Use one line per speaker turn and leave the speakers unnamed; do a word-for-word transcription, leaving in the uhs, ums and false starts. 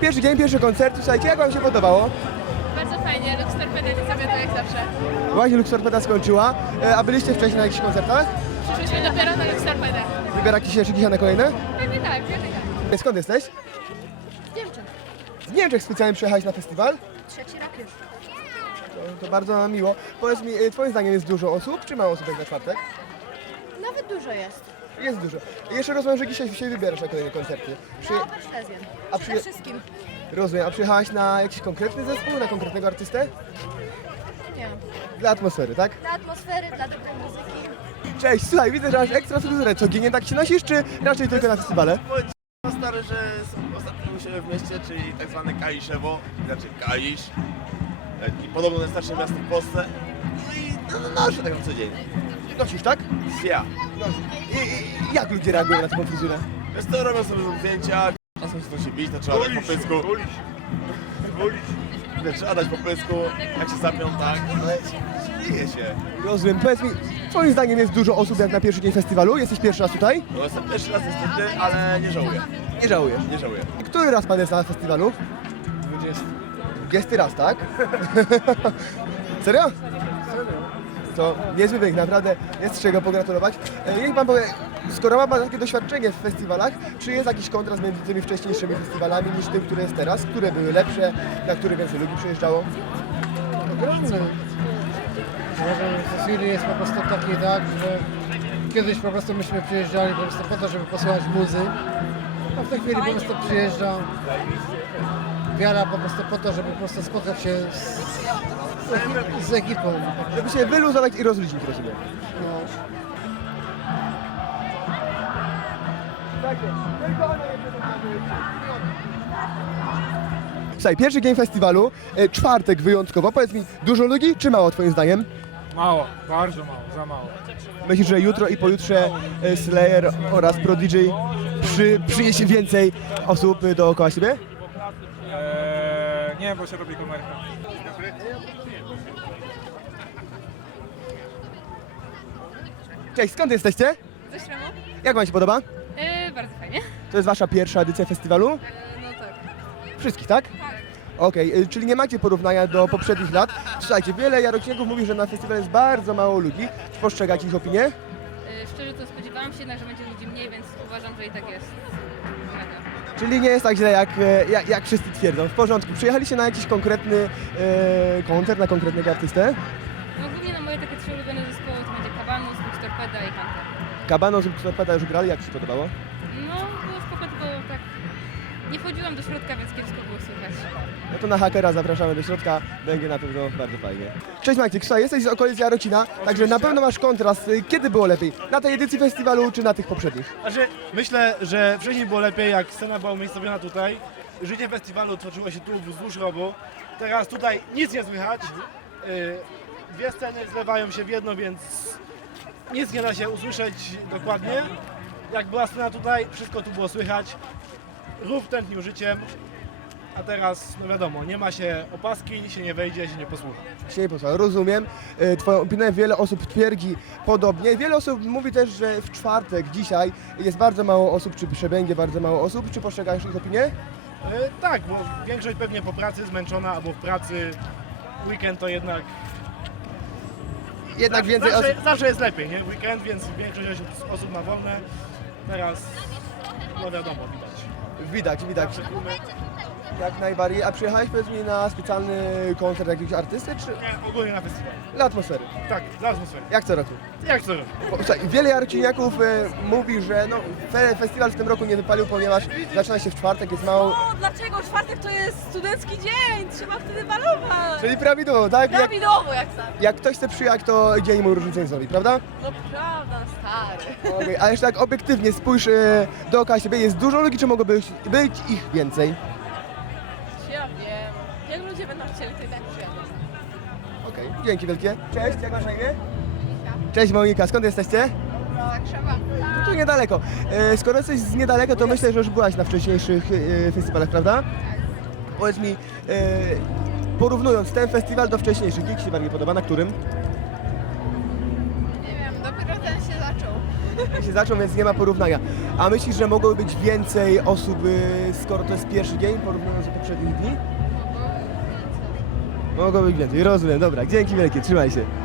Pierwszy dzień, pierwszy koncert, słuchajcie, jak wam się podobało?
Bardzo fajnie, Lux Torpeda nie zawiodła jak zawsze.
Właśnie Lux Torpeda skończyła, e, a byliście wcześniej na jakichś koncertach?
Przyszliśmy dopiero na Lux Torpeda.
Wybieracie się jeszcze dzisiaj na kolejne?
Pewnie tak, pewnie tak.
Skąd jesteś?
Z Niemczech.
Z Niemczech specjalnie przyjechałeś na festiwal?
Trzeci rak już.
To, to bardzo nam miło. Powiedz mi, e, twoim zdaniem jest dużo osób, czy mało osób jak na czwartek?
Nawet dużo jest.
Jest dużo. I jeszcze rozumiem, że dzisiaj się wybierasz na kolejne koncerty. Przy...
No, Szlezjen.
A
Przede
przy-
wszystkim.
Rozumiem, a przyjechałaś na jakiś konkretny zespół, na konkretnego artystę?
Nie.
Dla atmosfery, tak?
Dla atmosfery, dla dobrej muzyki.
Cześć, słuchaj, widzę, że masz ekstra fryzurę. Co, ginie tak się nosisz, czy raczej tylko na festiwale?
No stary, że jest ostatnio u siebie w mieście, czyli tak zwane Kaliszewo, znaczy Kalisz. I podobno najstarsze miasto w Polsce. No i no, no, noszę tak na co dzień.
Nosisz, tak?
Ja.
I, i jak ludzie reagują na taką fryzurę?
Wiesz co, robią sobie zdjęcia, czasem chcą się bić, to trzeba dać po pysku. Nie, trzeba dać po pysku, jak się zapią, tak. No i dzieje się.
Rozumiem. Powiedz mi, twoim zdaniem jest dużo osób jak na pierwszy dzień festiwalu? Jesteś pierwszy raz tutaj?
No jestem pierwszy raz niestety, ale nie żałuję.
Nie żałujesz.
Nie żałuję.
I który raz pan jest na festiwalu?
dwudziesty.
Dwudziesty raz, tak? Serio? To niezły wynik, naprawdę jest z czego pogratulować. E, Niech pan powie, skoro ma pan takie doświadczenie w festiwalach, czy jest jakiś kontrast między tymi wcześniejszymi festiwalami niż tym, które jest teraz? Które były lepsze, na które więcej ludzi przyjeżdżało?
Ogromny. Uważam, że w tej chwili jest po prostu taki tak, że kiedyś po prostu myśmy przyjeżdżali po prostu po to, żeby posłuchać muzy, a w tej chwili po prostu przyjeżdża wiara po prostu po to, żeby po prostu spotkać się z, z, ekip, z ekipą.
Żeby się wyluzować i rozluźnić, rozumiem.
No.
Słuchaj, pierwszy dzień festiwalu, e, czwartek wyjątkowo. Powiedz mi, dużo ludzi czy mało twoim zdaniem?
Mało, bardzo mało, za mało.
Myślisz, że jutro i pojutrze e, Slayer oraz Prodigy przy, przyniesie więcej osób e, dookoła siebie?
Eee, nie, bo się robi komerka.
Cześć, skąd jesteście?
Ze Śremu?
Jak wam się podoba?
Yy, bardzo fajnie.
To jest wasza pierwsza edycja festiwalu?
Yy, no tak.
Wszystkich, tak? Okej, y, czyli nie macie porównania do poprzednich lat. Słuchajcie, wiele jarocińczyków mówi, że na festiwalu jest bardzo mało ludzi. Czy postrzegacie ich opinię?
Yy, szczerze to spodziewałam się jednak, że będzie ludzi mniej, więc uważam, że i tak jest mega.
Czyli nie jest tak źle, jak, e, jak, jak wszyscy twierdzą. W porządku. Przyjechaliście na jakiś konkretny e, koncert, na konkretnego artystę?
No głównie na moje takie trzy ulubione zespoły to będzie Kabanus, Lux Torpeda i Hunter.
Kabano z Torpeda już grali, jak ci się podobało?
No, było spoko, tylko tak nie wchodziłam do środka, więc kiepsko było słychać.
No to na hakera zapraszamy do środka, będzie na pewno bardzo fajnie. Cześć Maciek, słuchaj, jesteś z okolic Jarocina, także na pewno masz kontrast. Kiedy było lepiej? Na tej edycji festiwalu czy na tych poprzednich?
Znaczy, myślę, że wcześniej było lepiej, jak scena była umiejscowiona tutaj. Życie festiwalu toczyło się tu wzdłuż rowu. Teraz tutaj nic nie słychać. Yy, Dwie sceny zlewają się w jedno, więc nic nie da się usłyszeć dokładnie. Jak była scena tutaj, wszystko tu było słychać. Rów tętnił życiem. A teraz, no wiadomo, nie ma się opaski, się nie wejdzie, się nie posłucha.
Się nie posłuchaj, rozumiem. E, Twoją opinię wiele osób twierdzi podobnie. Wiele osób mówi też, że w czwartek, dzisiaj jest bardzo mało osób, czy przebędzie bardzo mało osób. Czy postrzegasz ich opinię?
Yy, tak, bo większość pewnie po pracy zmęczona albo w pracy. Weekend to jednak
Jednak więcej
zawsze,
osób.
zawsze jest lepiej, nie? Weekend, więc większość osób, osób ma wolne. Teraz, no wiadomo, widać.
Widać, widać. Jak najbardziej. A przyjechałeś powiedz mi na specjalny koncert jakiegoś artysty, czy
Nie, ogólnie na festiwal.
dla atmosfery?
Tak, dla atmosfery.
Jak co roku?
Jak co robić?
Bo, słuchaj, wiele jarociniaków e, mówi, że no, fe, festiwal w tym roku nie wypalił, ponieważ zaczyna się w czwartek, jest mało.
O, dlaczego? Czwartek to jest studencki dzień, trzeba wtedy balować.
Czyli prawidłowo, tak? Jak,
Prawidłowo jak sam.
jak ktoś chce przyjechać, to dzień mu różnicy nie zrobi, prawda?
No prawda, stary.
Okej, a jeszcze tak obiektywnie spójrz e, dookoła siebie, jest dużo ludzi, czy mogło być, być ich więcej?
Ja wiem. Jak ludzie będą chcieli, to i tak przyjadą.
Okej, dzięki wielkie. Cześć, jak masz na imię? Cześć Monika, skąd jesteście?
Warszawa.
No tu niedaleko. E, skoro jesteś z niedaleko, to myślę, że już byłaś na wcześniejszych e, festiwalach, prawda? Powiedz mi, e, porównując ten festiwal do wcześniejszych, jaki Ci się bardziej podoba, na którym?
Nie wiem, dopiero ten się zaczął.
się zaczął, więc nie ma porównania. A myślisz, że mogło być więcej osób, y, skoro to jest pierwszy dzień, porównując do poprzednich dni? Mogło być więcej, rozumiem, dobra, dzięki wielkie, trzymaj się.